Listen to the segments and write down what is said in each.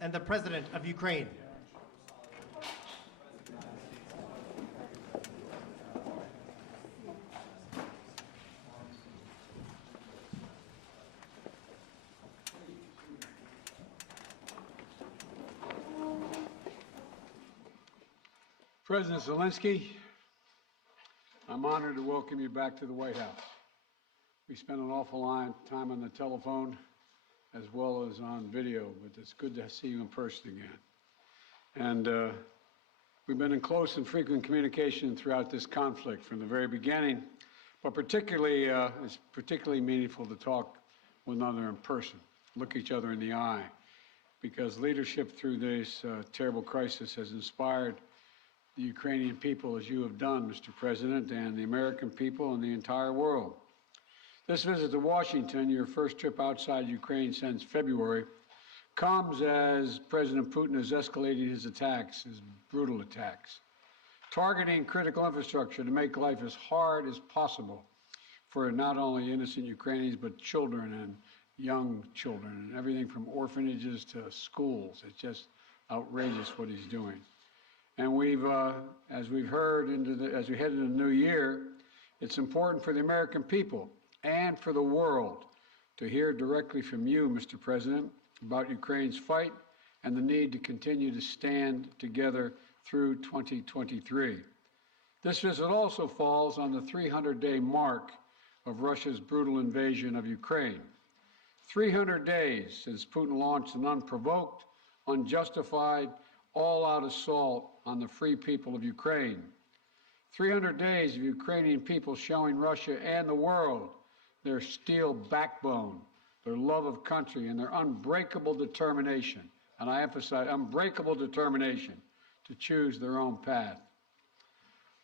and the President of Ukraine. President Zelensky, I'm honored to welcome you back to the White House. We spent an awful lot of time on the telephone as well as on video, but it's good to see you in person again. And we've been in close and frequent communication throughout this conflict from the very beginning, but it's particularly meaningful to talk with one another in person, look each other in the eye, because leadership through this terrible crisis has inspired the Ukrainian people, as you have done, Mr. President, and the American people and the entire world. This visit to Washington, your first trip outside Ukraine since February, comes as President Putin has escalated his attacks, his brutal attacks, targeting critical infrastructure to make life as hard as possible for not only innocent Ukrainians, but children and young children, and everything from orphanages to schools. It's just outrageous what he's doing. And as we've heard, as we head into the new year, it's important for the American people and for the world to hear directly from you, Mr. President, about Ukraine's fight and the need to continue to stand together through 2023. This visit also falls on the 300-day mark of Russia's brutal invasion of Ukraine. 300 days since Putin launched an unprovoked, unjustified, all-out assault on the free people of Ukraine. 300 days of Ukrainian people showing Russia and the world their steel backbone, their love of country, and their unbreakable determination, and I emphasize unbreakable determination, to choose their own path.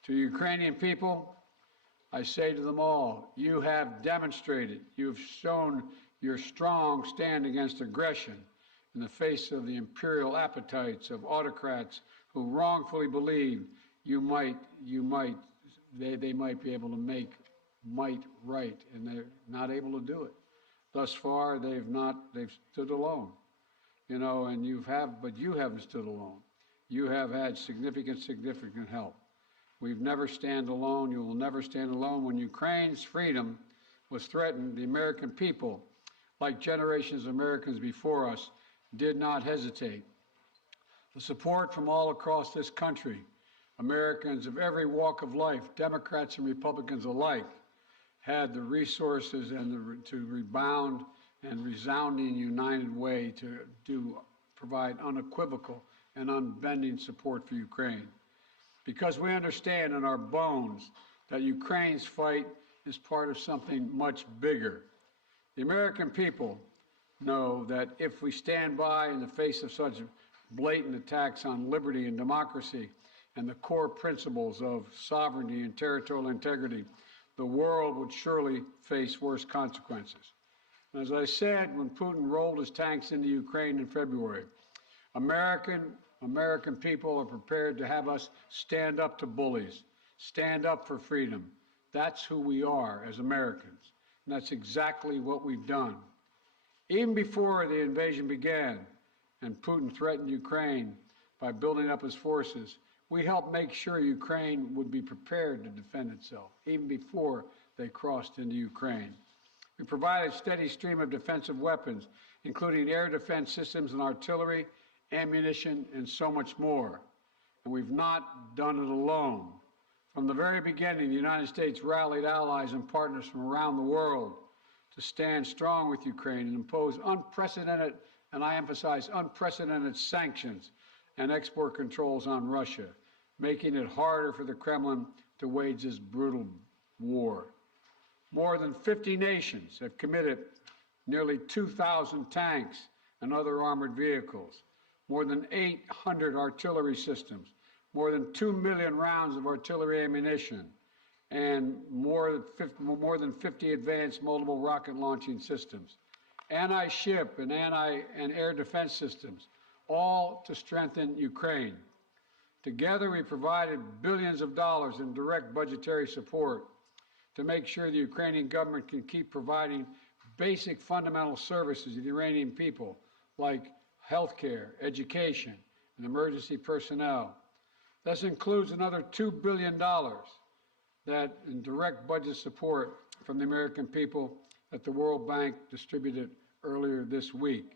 To Ukrainian people, I say to them all, you have demonstrated, you've shown your strong stand against aggression in the face of the imperial appetites of autocrats who wrongfully believe they might be able to make might right, and they're not able to do it. Thus far, they've stood alone, and you haven't stood alone. You have had significant help. We've never stand alone. You will never stand alone. When Ukraine's freedom was threatened, the American people, like generations of Americans before us, did not hesitate. The support from all across this country, Americans of every walk of life, Democrats and Republicans alike, had the resources and to rebound and resounding united way to provide unequivocal and unbending support for Ukraine. Because we understand in our bones that Ukraine's fight is part of something much bigger. The American people know that if we stand by in the face of such blatant attacks on liberty and democracy and the core principles of sovereignty and territorial integrity, the world would surely face worse consequences. And as I said, when Putin rolled his tanks into Ukraine in February, American people are prepared to have us stand up to bullies, stand up for freedom. That's who we are as Americans, and that's exactly what we've done. Even before the invasion began and Putin threatened Ukraine by building up his forces, we helped make sure Ukraine would be prepared to defend itself, even before they crossed into Ukraine. We provided a steady stream of defensive weapons, including air defense systems and artillery, ammunition, and so much more. And we've not done it alone. From the very beginning, the United States rallied allies and partners from around the world to stand strong with Ukraine and impose unprecedented, and I emphasize unprecedented, sanctions and export controls on Russia, making it harder for the Kremlin to wage this brutal war. More than 50 nations have committed nearly 2,000 tanks and other armored vehicles, more than 800 artillery systems, more than 2 million rounds of artillery ammunition, and more than 50 advanced multiple rocket launching systems, anti-ship and air defense systems, all to strengthen Ukraine. Together, we provided billions of dollars in direct budgetary support to make sure the Ukrainian government can keep providing basic fundamental services to the Iranian people, like healthcare, education, and emergency personnel. This includes another $2 billion that in direct budget support from the American people that the World Bank distributed earlier this week.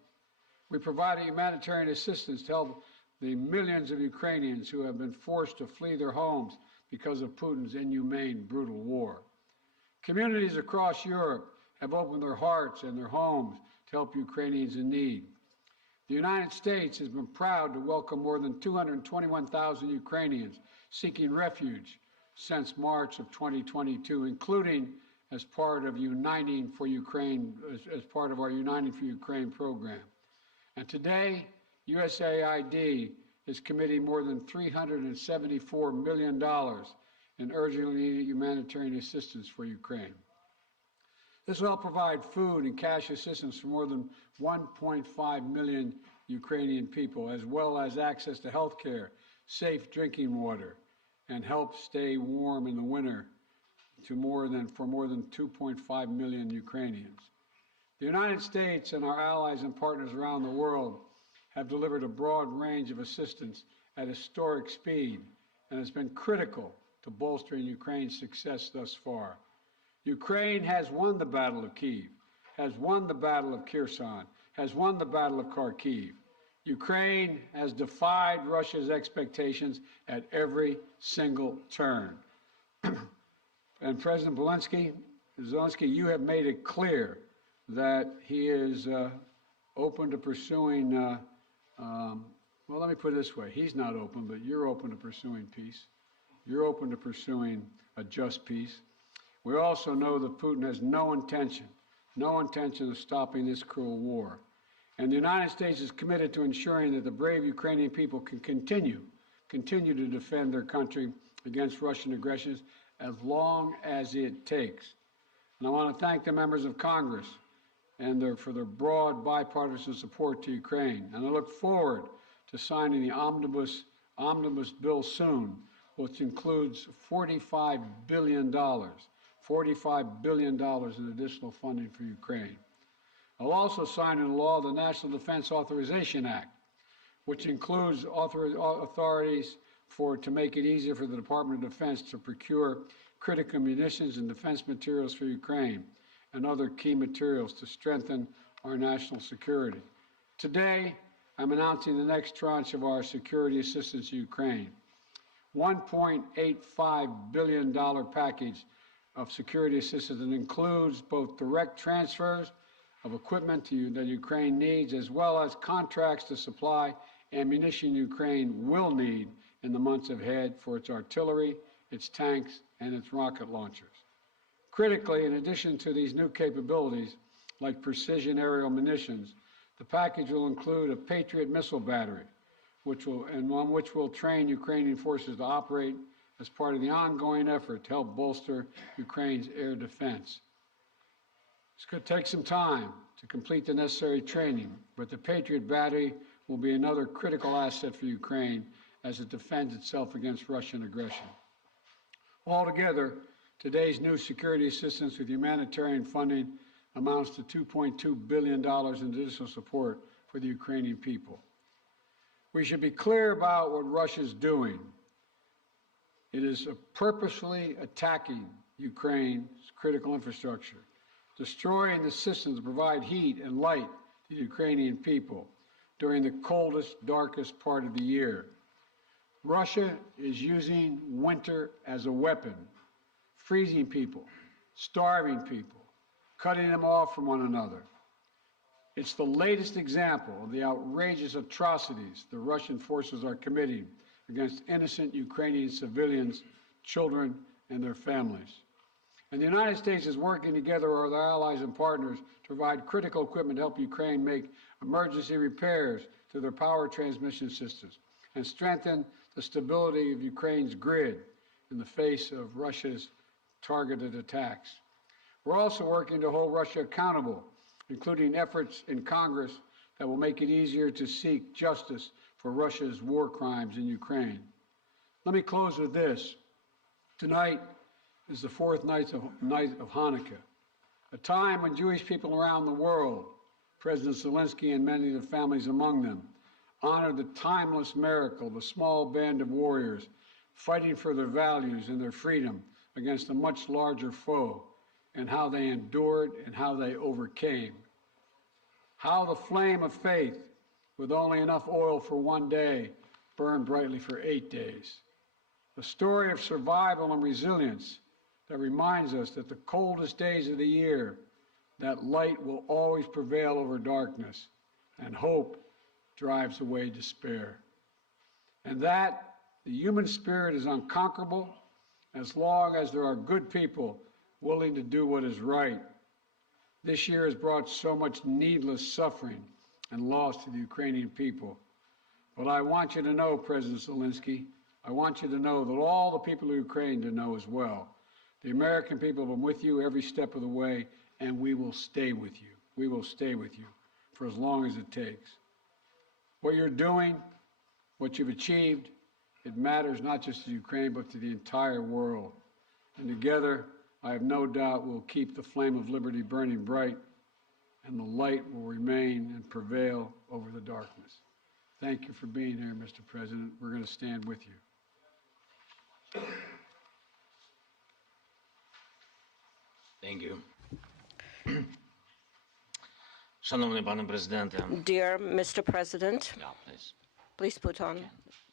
We provided humanitarian assistance to help the millions of Ukrainians who have been forced to flee their homes because of Putin's inhumane, brutal war. Communities across Europe have opened their hearts and their homes to help Ukrainians in need. The United States has been proud to welcome more than 221,000 Ukrainians seeking refuge since March of 2022, including as part of Uniting for Ukraine, as part of our Uniting for Ukraine program. And today, USAID is committing more than $374 million in urgently needed humanitarian assistance for Ukraine. This will help provide food and cash assistance for more than 1.5 million Ukrainian people, as well as access to health care, safe drinking water, and help stay warm in the winter for more than 2.5 million Ukrainians. The United States and our allies and partners around the world have delivered a broad range of assistance at historic speed and has been critical to bolstering Ukraine's success thus far. Ukraine has won the Battle of Kyiv, has won the Battle of Kherson, has won the Battle of Kharkiv. Ukraine has defied Russia's expectations at every single turn. And President Zelensky, you have made it clear that he is open to pursuing, well, let me put it this way. He's not open, but you're open to pursuing peace. You're open to pursuing a just peace. We also know that Putin has no intention of stopping this cruel war. And the United States is committed to ensuring that the brave Ukrainian people can continue to defend their country against Russian aggressions as long as it takes. And I want to thank the members of Congress for their broad bipartisan support to Ukraine. And I look forward to signing the omnibus bill soon, which includes $45 billion in additional funding for Ukraine. I'll also sign into law the National Defense Authorization Act, which includes authorities to make it easier for the Department of Defense to procure critical munitions and defense materials for Ukraine and other key materials to strengthen our national security. Today, I'm announcing the next tranche of our security assistance to Ukraine. $1.85 billion package of security assistance that includes both direct transfers of equipment that Ukraine needs, as well as contracts to supply ammunition Ukraine will need in the months ahead for its artillery, its tanks, and its rocket launchers. Critically, in addition to these new capabilities, like precision aerial munitions, the package will include a Patriot missile battery, which will train Ukrainian forces to operate as part of the ongoing effort to help bolster Ukraine's air defense. It's going to take some time to complete the necessary training, but the Patriot battery will be another critical asset for Ukraine as it defends itself against Russian aggression. Altogether, today's new security assistance with humanitarian funding amounts to $2.2 billion in additional support for the Ukrainian people. We should be clear about what Russia's doing. It is purposefully attacking Ukraine's critical infrastructure, destroying the systems to provide heat and light to the Ukrainian people during the coldest, darkest part of the year. Russia is using winter as a weapon, freezing people, starving people, cutting them off from one another. It's the latest example of the outrageous atrocities the Russian forces are committing against innocent Ukrainian civilians, children, and their families. And the United States is working together with our allies and partners to provide critical equipment to help Ukraine make emergency repairs to their power transmission systems and strengthen the stability of Ukraine's grid in the face of Russia's targeted attacks. We're also working to hold Russia accountable, including efforts in Congress that will make it easier to seek justice for Russia's war crimes in Ukraine. Let me close with this. Tonight is the fourth night of Hanukkah, a time when Jewish people around the world President Zelensky and many of the families among them honor the timeless miracle of a small band of warriors fighting for their values and their freedom against a much larger foe, and how they endured and how they overcame. How the flame of faith, with only enough oil for one day, burned brightly for 8 days. A story of survival and resilience that reminds us that the coldest days of the year, that light will always prevail over darkness, and hope drives away despair. And that the human spirit is unconquerable as long as there are good people willing to do what is right. This year has brought so much needless suffering and loss to the Ukrainian people. But I want you to know, President Zelensky, I want you to know that all the people of Ukraine to know as well. The American people have been with you every step of the way, and we will stay with you. We will stay with you for as long as it takes. What you're doing, what you've achieved, it matters not just to Ukraine, but to the entire world. And together, I have no doubt we'll keep the flame of liberty burning bright, and the light will remain and prevail over the darkness. Thank you for being here, Mr. President. We're going to stand with you. Thank you. Шановний пане президенте. Dear Mr. President, Yeah, please. please put on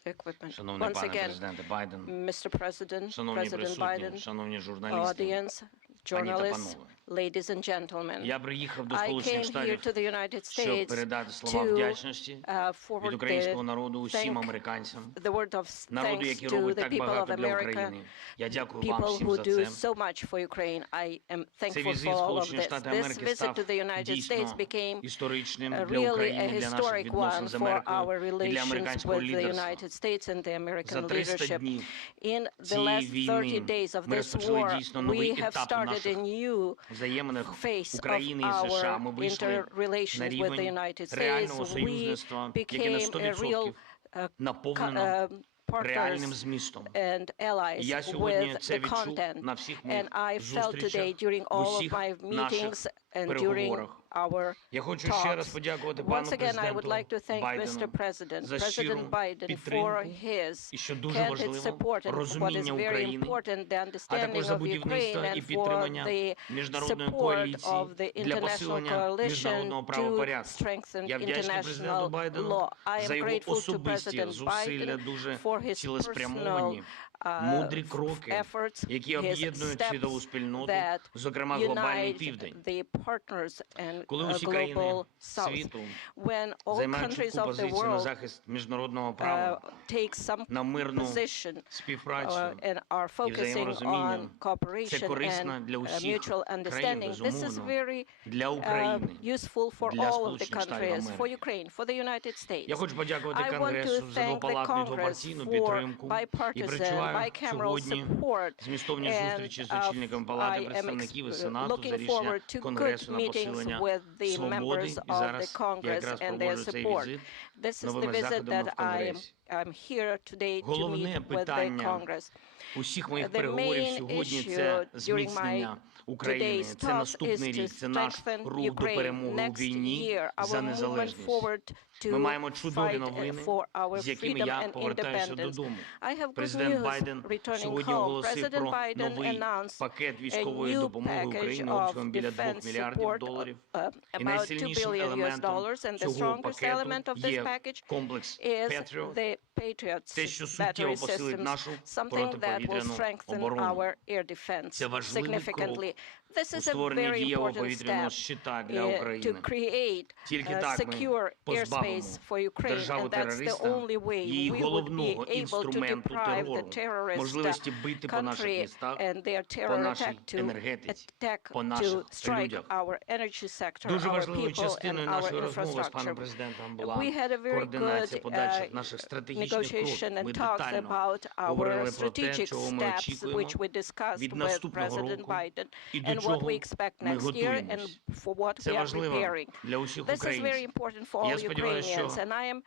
the equipment. Шановний Once пане again, президенте Байден. Mr. President, Шановні President присутні, Biden, шановні журналісти. audience, Пані та journalists, панове. ladies and gentlemen. Я приїхав до I Сполучених came here Штатів, to the United щоб States передати слова to вдячності від forward українського народу усім thank американцям, the word of народу, thanks який to робить the так people of багато для America, України. Я дякую вам people всім who за do це. so much for Ukraine. I am Цей thankful візит for all of Сполучені this. Штати This Америки visit став to the United States дійсно became історичним для really a України, для наших historic відносин one з for our Америкою і для relations американського with the лідерства. United States and the За American 300 leadership. днів In the цієї last 30 війни days of ми this розпочали war, дійсно новий we have етап у started a наших new взаєминах phase of України і США. Ми our вийшли на interrelations with the рівень United States. реального We союзництва, яке на became a real 100% наповнено реальним partners змістом. and allies Я сьогодні with це the відчув content. на всіх And моїх I felt today зустрічах, during в all of усіх my наших meetings and during переговорах. our Я хочу ще раз talks. подякувати пану Once again, I would президенту like to thank Mr. Байдену President, за щиру President Biden, for підтримку his і, що дуже candid важливо, support and what is розуміння very України, important, the а understanding також за of Ukraine будівництво і and for підтримання the міжнародної support коаліції of the для international посилення coalition міжнародного to правопорядку. strengthen Я вдячний президенту international Байдену law. I за am його grateful to особисті President зусилля, Biden дуже for his цілеспрямовані, personal мудрі кроки, efforts, які his об'єднують світову steps спільноту, that зокрема глобальний unite південь. the partners and Коли усі країни global south. світу When all займають countries чітку of the позицію на world захист міжнародного права, take some на мирну position співпрацю and are і focusing взаєморозуміння, on cooperation це корисно and для усіх mutual країн, understanding. This is безумовно, very для України, useful for для all of the Сполучених Штатів countries, for Америки. Ukraine, for the United States. Я хочу подякувати I want to Конгресу за thank the двопалатну і Congress двопартійну for підтримку і bipartisan, перечуваю bicameral сьогодні support. змістовні And зустрічі з очільником Палати I am представників і Сенату за looking рішення forward to good Конгресу на meetings посилення with the свободи. members І of the зараз я Congress якраз and their проводжу цей support. візит This is the новими visit заходами that в Конгресі. I'm here today to Головне meet with the питання Congress. усіх моїх The переговорів main сьогодні issue це during зміцнення України. today's Це talks наступний is to рік, це наш strengthen рух до Ukraine. перемоги у Next війні year, за our movement незалежність. forward Ми to маємо чудові fight новини, for our з якими freedom я and повертаюся independence. додому. I have good Президент news Байден returning сьогодні home. оголосив President про Biden новий announced пакет a військової new допомоги package Україні of обсягом біля $2 defense мільярдів support, доларів. І about $2 найсильнішим billion елементом and the цього strongest element пакету of this є package комплекс is Patriot, the Patriots те, що суттєво battery посилить systems, нашу something that will протиповітряну strengthen оборону. our air defense Це важливий significantly. This у is a створенні very дієвого important повітряного step щита для to України. create Тільки так ми secure позбавимо airspace for Ukraine, державу and that's the терориста only way її we would be головного able to інструменту deprive the терору, terrorist можливості бити по наших country містах, and their по terror нашій attack to енергетиці, по to наших strike людях. our energy sector, Дуже our важливою people, and частиною our нашої розмови з паном infrastructure. президентом була We had a very координація good подальших наших стратегічних negotiation кроків. Ми and talks детально about our говорили про те, strategic чого ми steps, очікуємо which we discussed від with наступного President року Biden, і до and what чого we expect ми next year and готуємось. for what Це we are важливо preparing. для усіх This is very українців. important for Я all сподіваюся, Ukrainians, що and I am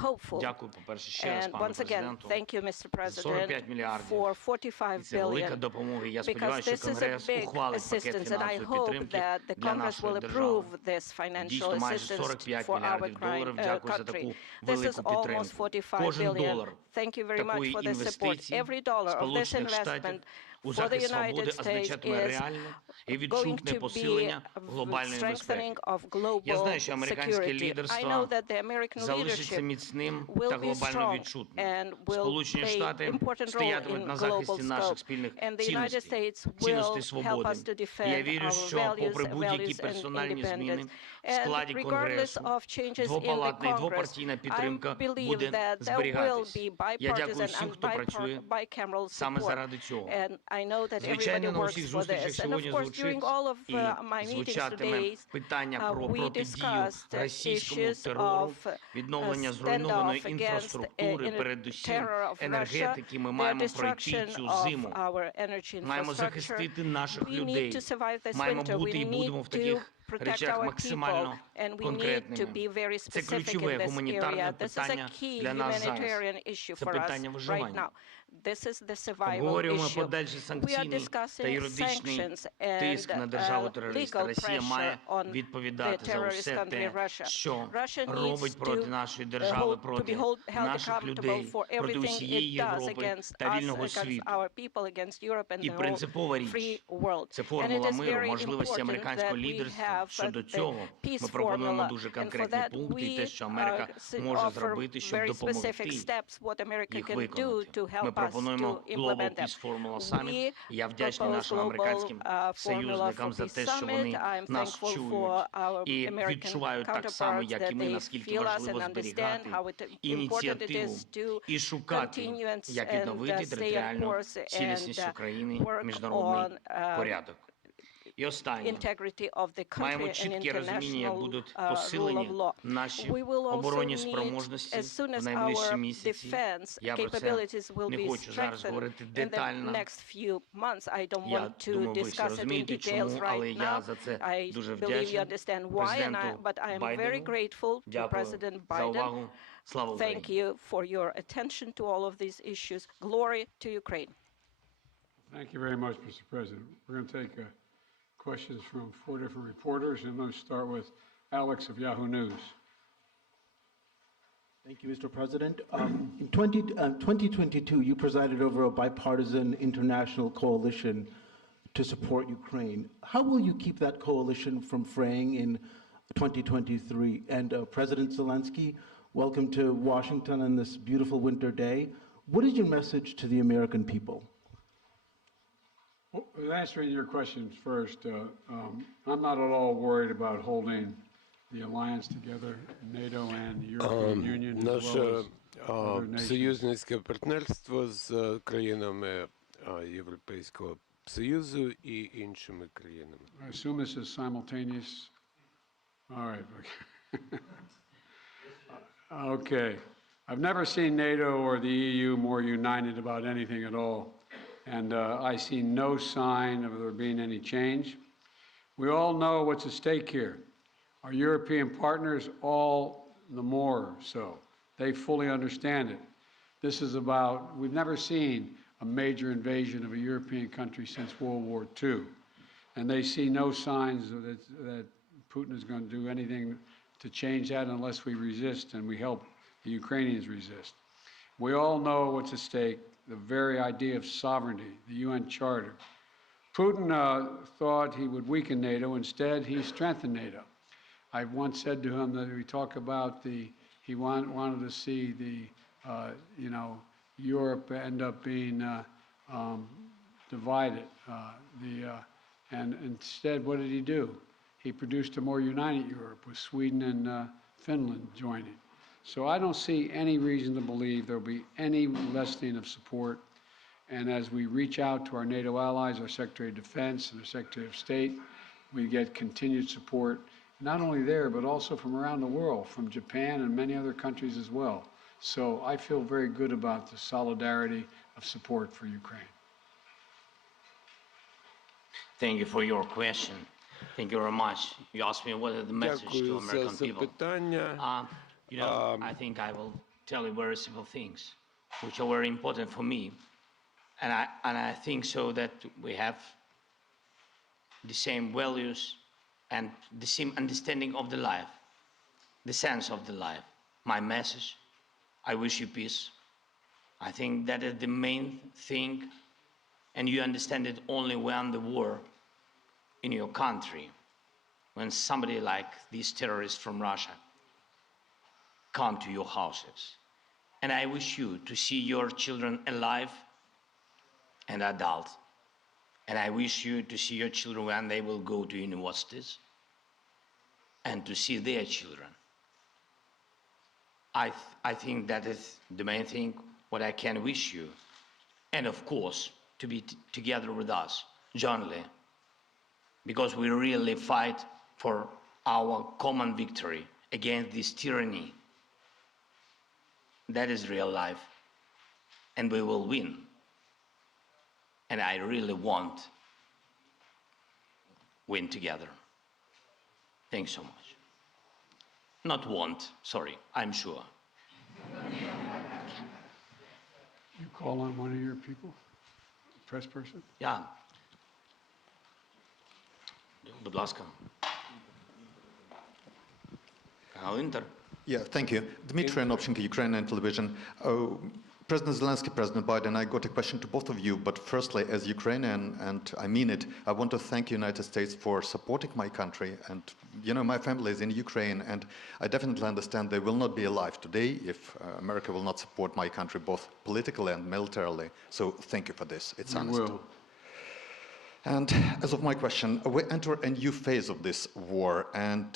hopeful. Дякую, по-перше, ще раз And пану once again, президенту. thank you, Mr. За 45 President, мільярдів. for І 45 це велика billion. допомога. І я Because сподіваюся, що this is a Конгрес big ухвалить пакет assistance, and I фінансової hope підтримки that the для Congress нашої will держави. approve this financial Дійсно, майже assistance 45 for our мільярдів доларів. Дякую за country. таку This is велику almost підтримку. 45 Кожен billion. долар Thank you very much такої for this support. інвестиції Every dollar of this Сполучених Штатів investment у for the захист свободи United States означатиме is реальне і going відчутне to be посилення глобальної безпеки. strengthening of Я global знаю, що американське security. I know лідерство that the American залишиться leadership міцним will та be глобально strong відчутним. and will Сполучені play Штати important role стоятимуть in на global захисті наших scope. спільних And the United цінностей, States цінностей will help свободи. us to І я defend вірю, our що попри values будь-які and персональні зміни independence. в складі And regardless Конгресу, of changes in the двопалатна і Congress, двопартійна I підтримка believe буде that there will зберігатись. be Я дякую bipartisan всім, and хто працює bicameral саме support. заради цього. And I know that Звичайно, everybody на works усіх for зустрічах this. And of сьогодні course, звучить during all of і my meetings звучатиме today, питання про we протидію discussed російському issues терору, of відновлення зруйнованої standoff against інфраструктури, передусім terror of Russia, енергетики. Ми the маємо пройти destruction цю of зиму. our energy Маємо infrastructure. захистити наших We need людей. to survive this Маємо winter. бути і We будемо need в to таких protect речах our максимально people, and we need to конкретними. be very Це specific in ключове this гуманітарне area. This is a питання key для нас зараз. humanitarian issue Це for us питання right виживання. now. This is the survival Обговорюємо issue. подальший We are санкційний та discussing юридичний sanctions тиск на and державу-терориста. legal Росія pressure має on the відповідати за terrorist все country те, Russia. що Russia needs робить проти нашої держави, to be проти held наших accountable людей, for проти everything усієї it does Європи against та us, вільного against світу. our people, against Europe and І the whole принципова річ free world. – це And формула it is миру, very можливості important американського that we лідерства. have Щодо the цього peace ми пропонуємо formula, дуже and for конкретні that пункти і те, що we Америка може offer зробити, щоб very допомогти specific steps what America їх can do виконати. to Ми help us пропонуємо to Global implement them. Peace Formula Summit. We І я вдячний propose нашим global американським formula союзникам for за peace те, що вони summit. I'm нас thankful чують for our і American відчувають так само, counterparts як і that ми, they наскільки feel us важливо and understand зберігати how important it ініціативу is to і шукати, continue як and відновити stay on територіальну course цілісність and України, work міжнародний on порядок. І останнє. integrity of the country Маємо and чітке розуміння, як international будуть rule of посилені law. наші We will also оборонні need, спроможності as soon в as найближчі our місяці. defense Я про це capabilities will не be хочу зараз strengthened говорити in the детально. next few months. I don't Я want to думаю, ви всі discuss it in розумієте, details чому, але right я now. за це I дуже believe you вдячний understand why, президенту but I am very Байдену. grateful to Дякую President за Biden. увагу. Слава Thank Україні! you for your attention to all of these issues. Glory to Ukraine. Thank you very much, Mr. President. We're going to take questions from 4 different reporters, and let's start with Alex of Yahoo News. Thank you, Mr. President. In 2022, you presided over a bipartisan international coalition to support Ukraine. How will you keep that coalition from fraying in 2023? And President Zelensky, welcome to Washington on this beautiful winter day. What is your message to the American people? Well, answering your questions first, I'm not at all worried about holding the alliance together, NATO and the European Union, as well Наше as other nations. союзницьке партнерство з країнами Європейського Союзу і іншими країнами. I assume this is simultaneous. All right. Okay. I've never seen NATO or the EU more united about anything at all. And I see no sign of there being any change. We all know what's at stake here. Our European partners, all the more so. They fully understand it. This is about, we've never seen a major invasion of a European country since World War II. And they see no signs that Putin is going to do anything to change that unless we resist and we help the Ukrainians resist. We all know what's at stake, the very idea of sovereignty, the UN Charter. Putin thought he would weaken NATO. Instead, he strengthened NATO. I once said to him that we talk about he wanted to see Europe end up being divided. And instead, what did he do? He produced a more united Europe with Sweden and Finland joining. So I don't see any reason to believe there'll be any lessening of support. And as we reach out to our NATO allies, our Secretary of Defense and our Secretary of State, we get continued support, not only there, but also from around the world, from Japan and many other countries as well. So I feel very good about the solidarity of support for Ukraine. Thank you for your question. Thank you very much. You asked me what is the message to Дякую за American people. запитання. You know, I think I will tell you very simple things, which are very important for me. And I think so that we have the same values and the same understanding of the life, the sense of the life. My message, I wish you peace. I think that is the main thing, and you understand it only when the war in your country, when somebody like these terrorists from Russia come to your houses. And I wish you to see your children alive and adult. And I wish you to see your children when they will go to universities and to see their children. I think that is the main thing what I can wish you. And of course, to be together with us, jointly, because we really fight for our common victory against this tyranny. That is real life, and we will win. And I really want win together. Thanks so much. Not want, sorry, I'm sure. You call on one of your people, press person? Yeah. Будь ласка. Канал Інтер. Yeah, thank you. Dmitry Peskov, Ukrainian television. President Zelensky, President Biden, I got a question to both of you, but firstly, as Ukrainian, and I mean it, I want to thank the United States for supporting my country. And, you know, my family is in Ukraine, and I definitely understand they will not be alive today if America will not support my country, both politically and militarily. So thank you for this. It's honest. We will. And as of my question, we enter a new phase of this war, and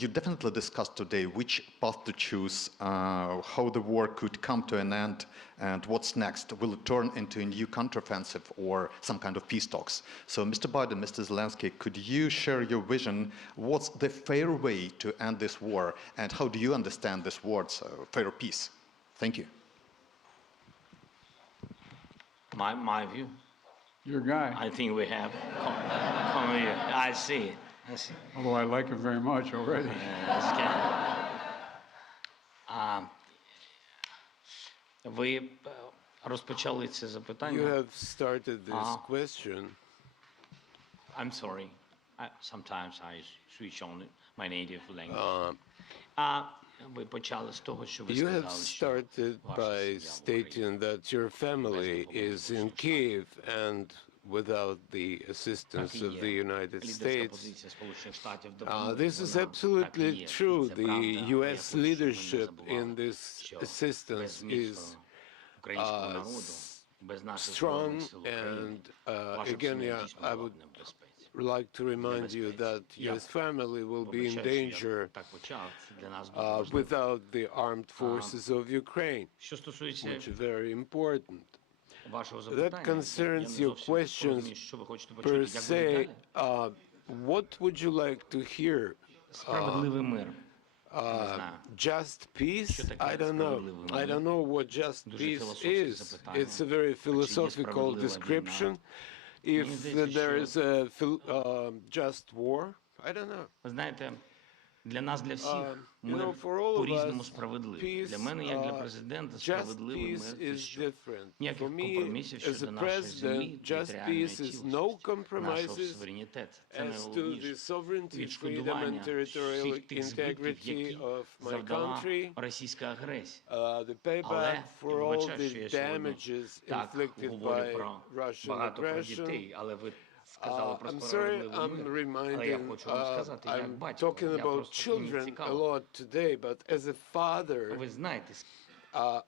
you definitely discussed today which path to choose, how the war could come to an end, and what's next. Will it turn into a new counteroffensive or some kind of peace talks? So, Mr. Biden, Mr. Zelensky, could you share your vision? What's the fair way to end this war, and how do you understand this word's fair peace? Thank you. My view. Your guy, I think we have. Come here. I see. I see. although I like him very much already. Ви розпочали це You запитання. have started this question. I'm sorry. Sometimes I switch on my native language. Ви почали з того, що ви You have сказали, що started ваша by сім'я в stating that your family is in Kiev and without the assistance of the United States. This is absolutely true. The U.S. leadership in this assistance is strong, and again, I would like to remind you that U.S. family will be in danger without the armed forces of Ukraine, which is very important. That concerns your questions per se. What would you like to hear? Справедливий мир. Just peace? I don't know. I don't know what just peace is. It's a very philosophical description. If there is a just war, I don't know. Ви знаєте, для нас, для всіх, мир for all of по-різному us, справедливий. Для мене, як для президента, Just справедливий мир peace – це is що? different. Ніяких For me, компромісів as щодо a нашої землі, president, just територіальної peace is no цілісності, нашого compromises суверенітету. Це as to the найголовніше. sovereignty, freedom, and Відшкодування territorial всіх тих збитків, integrity які of my завдала country, російська агресія. the payback Але, for я all вибачаю, що the я сьогодні damages так inflicted говорю by про Russian багато про aggression. дітей, але ви сказали про I'm sorry, справедливий I'm мир. Але я reminding, хочу вам сказати, як I'm батько, talking я about просто мені children a цікаво. lot today, but as a father, Ви знаєте, I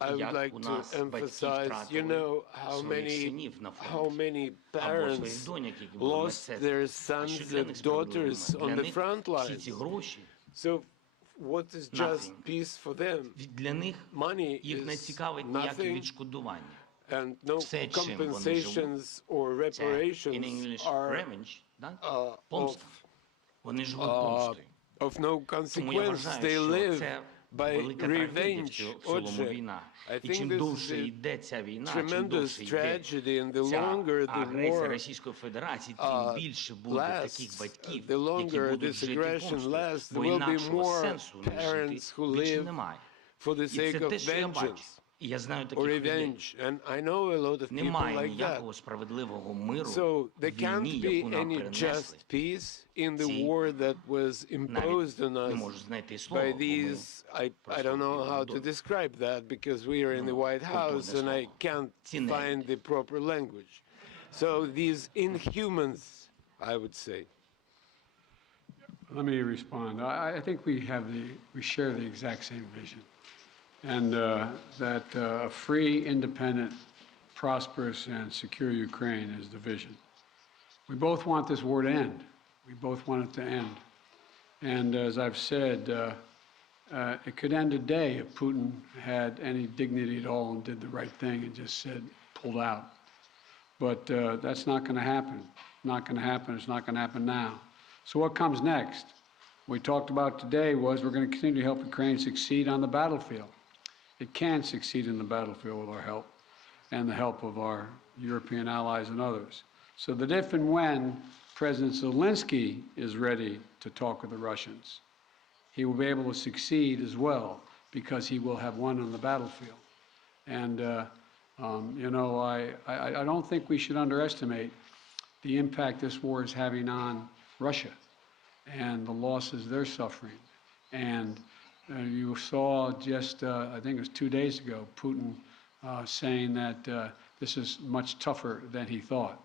would як like у to нас батьки emphasize, you втратили know, своїх синів на how фронті, many або своїх parents доньок, які були lost медсестрами. their А що sons для and них справедливий daughters мир? on Для the них front всі ці lines. гроші, So what is just Nothing. peace for them? для них Money їх не is цікавить ніяке nothing, відшкодування. and no Все, чим вони живуть, compensations or це in reparations English are revenge, да? Помста. Вони живуть uh, помстою. of no Тому я consequence. вважаю, They що live це by велика трагедія revenge. в цілому Отже, війна. I І think чим this довше is a йде ця війна, чим tremendous довше йде tragedy, and the ця longer the агресія war Російської Федерації, тим більше буде таких lasts, батьків, the які longer будуть this жити aggression помстою. lasts, Бо there will be інакшого more сенсу не жити parents who більше live немає. for the sake of vengeance or revenge. And I know a lot of people like that. So there can't be any just peace in the war that was imposed on us by these, I don't know how to describe that because we are in the White House and I can't find the proper language. So these inhumans, I would say. Let me respond. I think we share the exact same vision. And that a free, independent, prosperous, and secure Ukraine is the vision. We both want this war to end. We both want it to end. And as I've said, it could end today if Putin had any dignity at all and did the right thing and just said, pulled out. But that's not going to happen. Not going to happen. It's not going to happen now. So what comes next? What we talked about today was we're going to continue to help Ukraine succeed on the battlefield. It can succeed in the battlefield with our help and the help of our European allies and others. So that if and when President Zelensky is ready to talk with the Russians, he will be able to succeed as well because he will have won on the battlefield. And, you know, I don't think we should underestimate the impact this war is having on Russia and the losses they're suffering. And you saw just, I think it was 2 days ago, Putin saying that this is much tougher than he thought.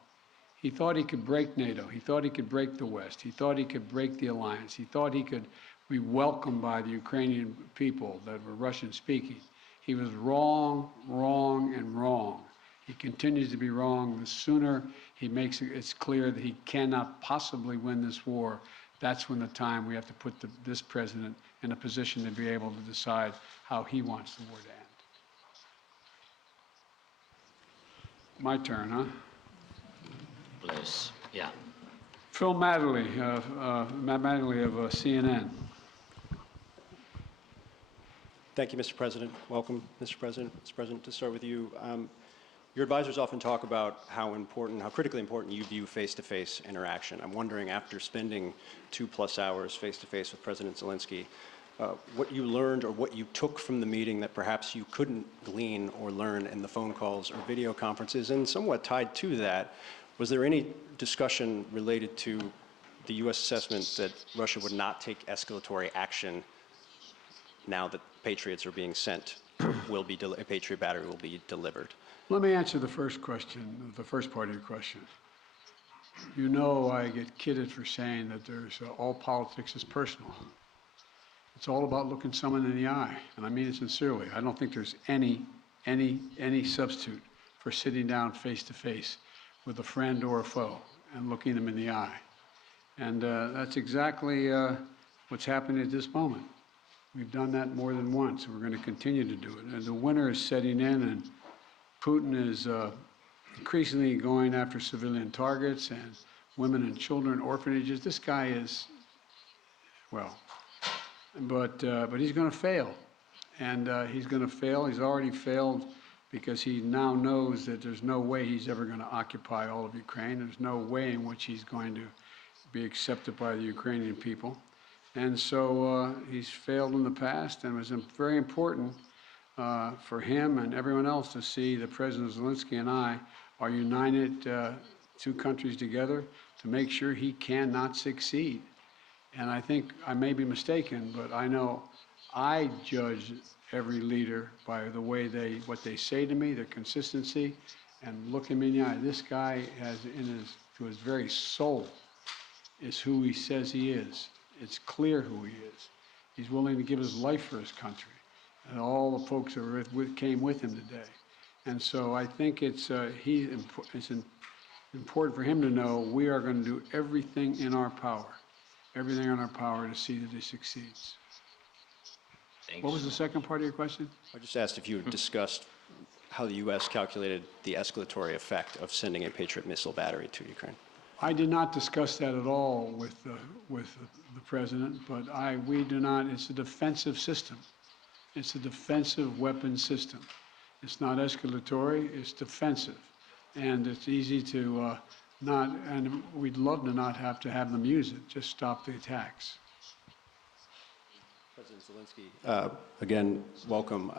He thought he could break NATO. He thought he could break the West. He thought he could break the alliance. He thought he could be welcomed by the Ukrainian people that were Russian-speaking. He was wrong, wrong, and wrong. He continues to be wrong. The sooner he makes it clear that he cannot possibly win this war, that's when the time we have to put this president in a position to be able to decide how he wants the war to end. My turn, huh? Please, yeah. Phil Matterly, Matt Matterly of CNN. Thank you, Mr. President. Welcome, Mr. President. Mr. President, to start with you, your advisors often talk about how critically important you view face-to-face interaction. I'm wondering, after spending 2+ hours face-to-face with President Zelensky, what you learned or what you took from the meeting that perhaps you couldn't glean or learn in the phone calls or video conferences, and somewhat tied to that, was there any discussion related to the U.S. assessment that Russia would not take escalatory action now that Patriots are being sent, a Patriot battery will be delivered? Let me answer the first question, the first part of your question. You know I get kidded for saying that there's all politics is personal. It's all about looking someone in the eye, and I mean it sincerely. I don't think there's any substitute for sitting down face-to-face with a friend or a foe and looking them in the eye. And that's exactly what's happening at this moment. We've done that more than once, and we're going to continue to do it. And the winter is setting in, and Putin is increasingly going after civilian targets and women and children, orphanages. This guy is, well, but he's going to fail. And he's going to fail. He's already failed because he now knows that there's no way he's ever going to occupy all of Ukraine. There's no way in which he's going to be accepted by the Ukrainian people. And so he's failed in the past, and it was very important for him and everyone else to see that President Zelensky and I are united, two countries together, to make sure he cannot succeed. And I think I may be mistaken, but I know I judge every leader by the way what they say to me, their consistency, and look him in the eye. This guy has to his very soul is who he says he is. It's clear who he is. He's willing to give his life for his country, and all the folks that came with him today. And so I think it's important for him to know we are going to do everything in our power to see that he succeeds. Thanks. What was the second part of your question? I just asked if you had discussed how the U.S. calculated the escalatory effect of sending a Patriot missile battery to Ukraine. I did not discuss that at all with the president, but we do not. It's a defensive system. It's a defensive weapon system. It's not escalatory. It's defensive, and it's easy to not. And we'd love to not have to have them use it. Just stop the attacks. President Zelensky, again, welcome.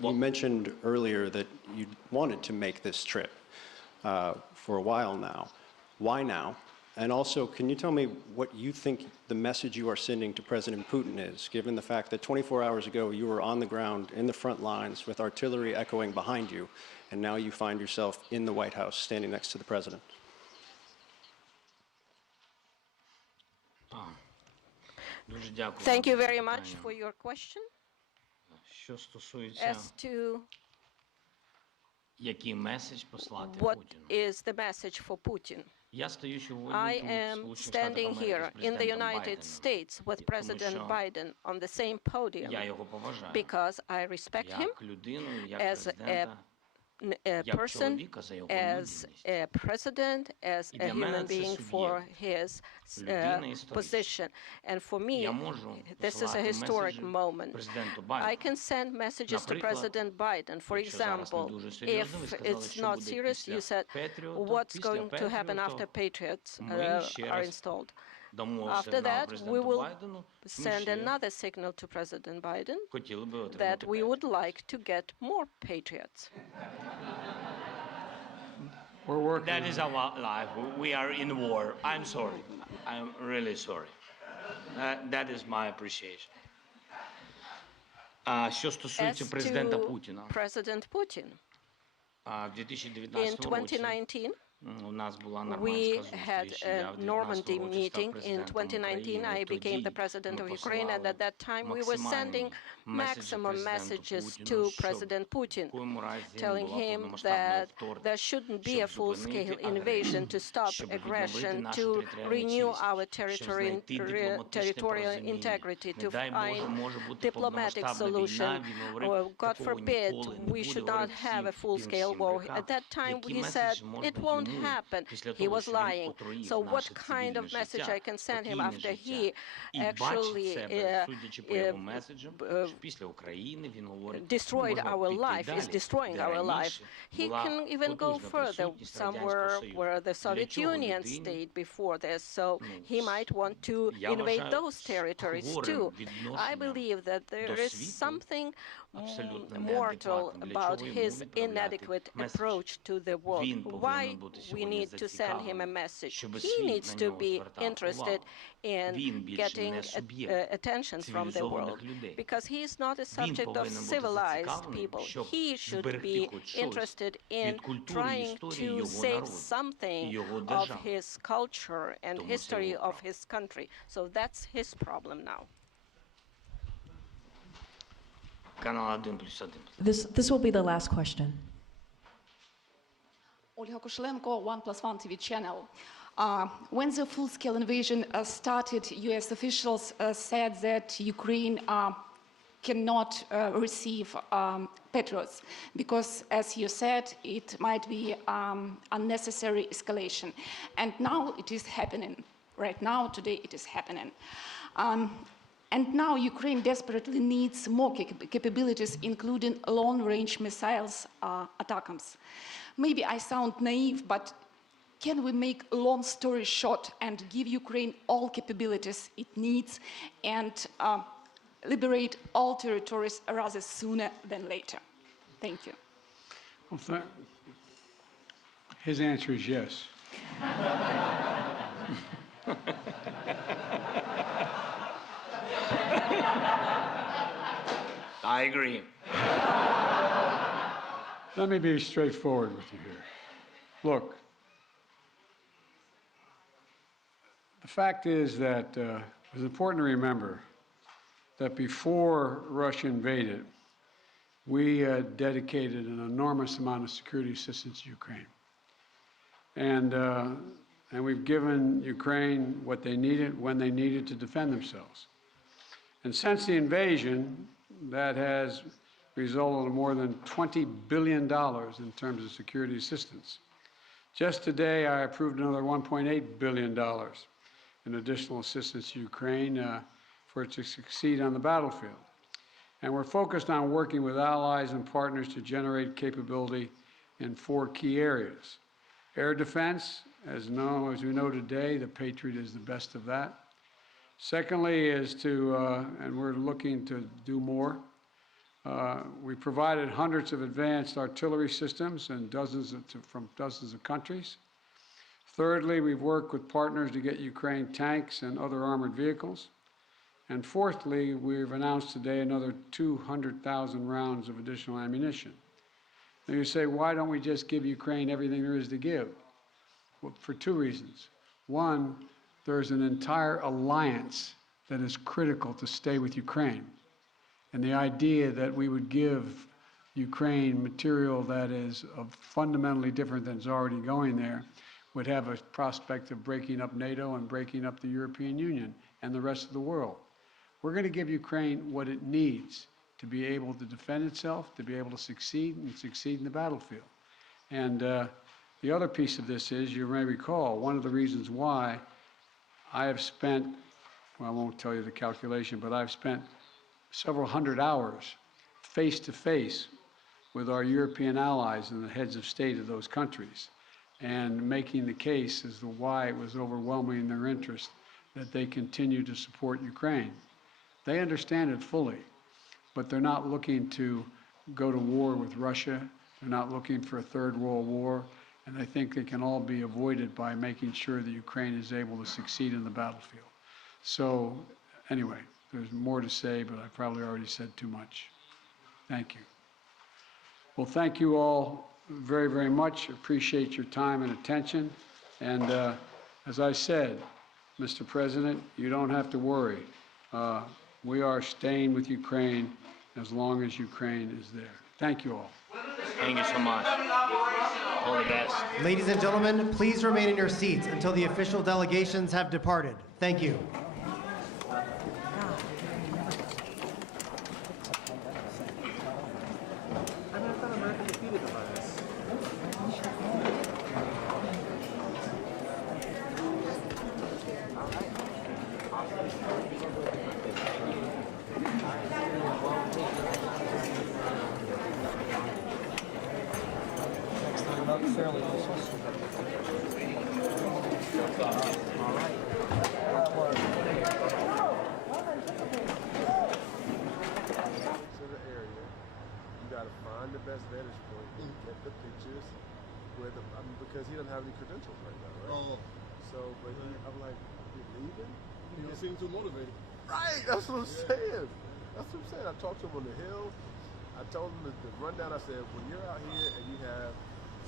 You mentioned earlier that you wanted to make this trip for a while now. Why now? And also, can you tell me what you think the message you are sending to President Putin is, given the fact that 24 hours ago you were on the ground in the front lines with artillery echoing behind you, and now you find yourself in the White House standing next to the president? Thank you very much for your question. As to what is the message for Putin? I am standing here in the United States with President Biden on the same podium because I respect him as a person, as a president, as a human being for his position. And for me, this is a historic moment. I can send messages to President Biden. For example, if it's not serious, you said, what's going to happen after Patriots are installed? After that, we will send another signal to President Biden that we would like to get more Patriots. We're working. That is our life. We are in war. I'm sorry. I'm really sorry. That is my appreciation. Що стосується президента Путіна. President Putin. In 2019, we had a Normandy meeting. In 2019, I became the president of Ukraine, and at that time, we were sending maximum messages to President Putin, telling him that there shouldn't be a full-scale invasion, to stop aggression, to renew our territorial integrity, to find diplomatic solution, or God forbid, we should not have a full-scale war. At that time, he said it won't happen. He was lying. So what kind of message I can send him after he actually destroyed our life, is destroying our life? He can even go further, somewhere where the Soviet Union stayed before this, so he might want to invade those territories too. I believe that there is something mortal about his inadequate approach to the world. Why we need to send him a message? He needs to be interested in getting attention from the world, because he is not a subject of civilized people. He should be interested in trying to save something of his culture and history of his country. So that's his problem now. This will be the last question. Olga Koshelenko, 1+1 TV channel. When the full-scale invasion started, U.S. officials said that Ukraine cannot receive Patriots because, as you said, it might be unnecessary escalation. And now it is happening. Right now, today, it is happening. And now Ukraine desperately needs more capabilities, including long-range missiles, ATACMS. Maybe I sound naive, but can we make a long story short and give Ukraine all capabilities it needs and liberate all territories rather sooner than later? Thank you. Well, his answer is yes. I agree. Let me be straightforward with you here. Look, the fact is that it's important to remember that before Russia invaded, we dedicated an enormous amount of security assistance to Ukraine. And we've given Ukraine what they needed when they needed to defend themselves. And since the invasion, that has resulted in more than $20 billion in terms of security assistance. Just today, I approved another $1.8 billion in additional assistance to Ukraine for it to succeed on the battlefield. And we're focused on working with allies and partners to generate capability in 4 key areas. Air defense, as we know today, the Patriot is the best of that. Secondly is to, and we're looking to do more, we provided hundreds of advanced artillery systems and from dozens of countries. Thirdly, we've worked with partners to get Ukraine tanks and other armored vehicles. And fourthly, we've announced today another 200,000 rounds of additional ammunition. Now you say, why don't we just give Ukraine everything there is to give? Well, for two reasons. One, there's an entire alliance that is critical to stay with Ukraine. And the idea that we would give Ukraine material that is fundamentally different than is already going there would have a prospect of breaking up NATO and breaking up the European Union and the rest of the world. We're going to give Ukraine what it needs to be able to defend itself, to be able to succeed and succeed in the battlefield. And the other piece of this is, you may recall, one of the reasons why I have spent, well, I won't tell you the calculation, but I've spent several hundred hours face-to-face with our European allies and the heads of state of those countries, and making the case as to why it was overwhelming in their interest that they continue to support Ukraine. They understand it fully, but they're not looking to go to war with Russia. They're not looking for a third world war, and I think they can all be avoided by making sure that Ukraine is able to succeed in the battlefield. So anyway, there's more to say, but I probably already said too much. Thank you. Well, thank you all very, very much. Appreciate your time and attention. And as I said, Mr. President, you don't have to worry. We are staying with Ukraine as long as Ukraine is there. Thank you all. Thank you so much. All the best. Ladies and gentlemen, please remain in your seats until the official delegations have departed. Thank you. Because he doesn't have any credentials right now, right? Oh. So, but I'm like, you leaving? You don't seem too motivated. Right, that's what I'm saying. That's what I'm saying. I talked to him on the Hill. I told him the rundown. I said, when you're out here and you have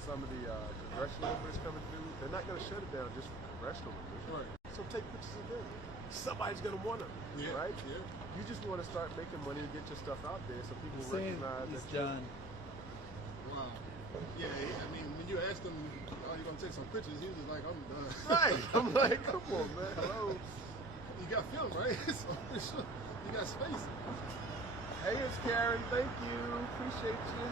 some of the congressional members coming through, they're not going to shut it down just for congressional members. Right. So take pictures of them. Somebody's going to want them, right? Yeah. You just want to start making money and get your stuff out there so people recognize that you're done. Wow. Yeah, I mean, when you asked him, oh, you're going to take some pictures, he was like, I'm done. Right. I'm like, come on, man. Hello. You got film, right? So, you got space. Hey, it's Karen. Thank you. Appreciate you.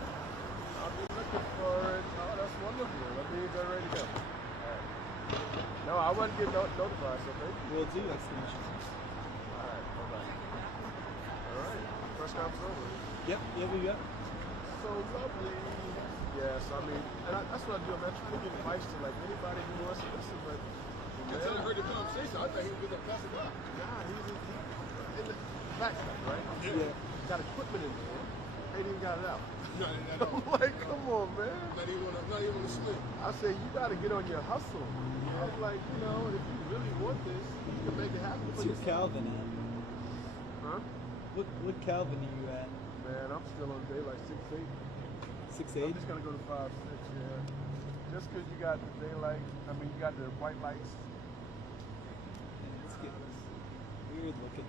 I'll be looking for it. Oh, that's wonderful. That means they're ready to go. All right. No, I wasn't getting notified, so thank you. We'll do that. All right. Bye-bye. All right. Press conference over. Yep. Yeah, we got. So lovely. Yes, I mean, and that's what I do. I'm trying to give advice to like anybody who wants to listen, but until I heard the conversation, I thought he was gonna pass it by. Nah, he's in the backpack, right? Yeah. Got equipment in there. Ain't even got it out. No, I'm like, come on, man. Not even on the split. I said, you got to get on your hustle. Yeah. I'm like, you know, if you really want this, you can make it happen. What's your Calvin at? Huh? What Calvin are you at? Man, I'm still on day like 6'8". 6'8"? I'm just gonna go to 5'6", yeah. Just because you got the daylight, I mean, you got the white lights. Yeah, it's getting weird looking.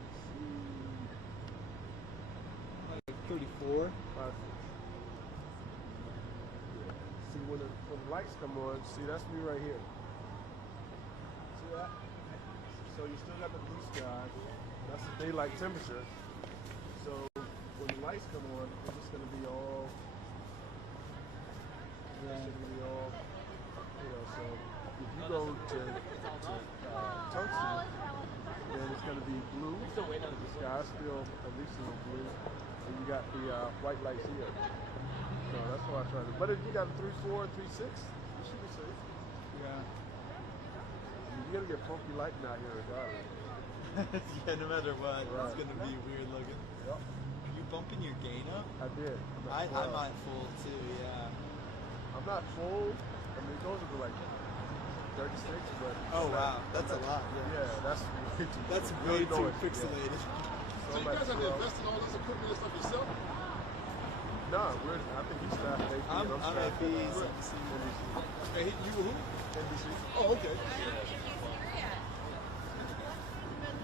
Like 34? 5'6". See, when the lights come on, see, that's me right here. See that? So you still got the blue sky. That's the daylight temperature. So when the lights come on, it's just gonna be all. It's going to be all, you know, so if you go to tungsten, then it's going to be blue. The sky's still at least a little blue. And you got the white lights here. So that's what I try to do. But if you got a 3.4, 3.6, you should be safe. Yeah. I mean, you're going to get funky lighting out here regardless. Yeah, no matter what, Right. it's gonna be weird looking. Yep. Are you bumping your gain up? I did. I might fool too, yeah. I'm not full. I mean, it goes up to like 36, but... Oh wow, that's a lot. Yeah, that's way too... That's good way too noise, pixelated. Yeah. So you guys have to invest in all this equipment and stuff yourself? No, I think he's staff AP. I'm staff AP. NBC. And you were who? NBC. Oh, okay.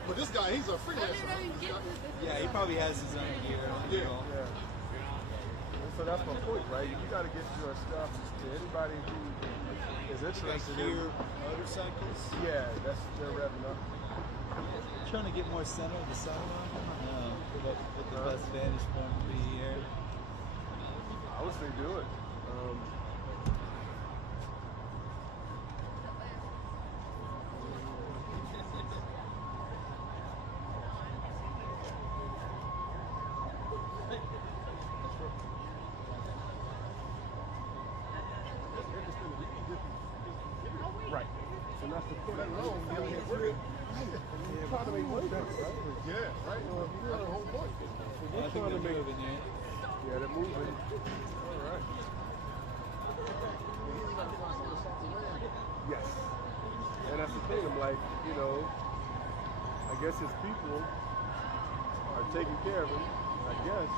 But this guy, he's a freelancer. Yeah, he probably has his own gear. Yeah. Yeah. And so that's my point, right? You got to get your stuff to anybody who is Like interested gear in... motorcycles. Yeah, that's their revving up. Trying to get more center of the sun on him. Put the best vantage point to be here. I would say do it. Right. So that's the point. You're trying to make money, right? Yeah, right. That's the whole point. So I we're think trying to they're make... moving here. Yeah, they're moving. All right. Yes. And that's the thing. I'm like, you know, I guess his people are taking care of him, I guess.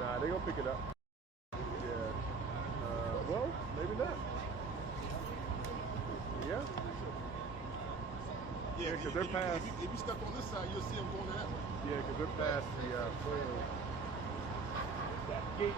Nah, they gonna pick it up. Yeah. Well, maybe not. Yeah. Yeah, because they're past. If you step on this side, you'll see him going that way. Yeah, because they're past the that gate.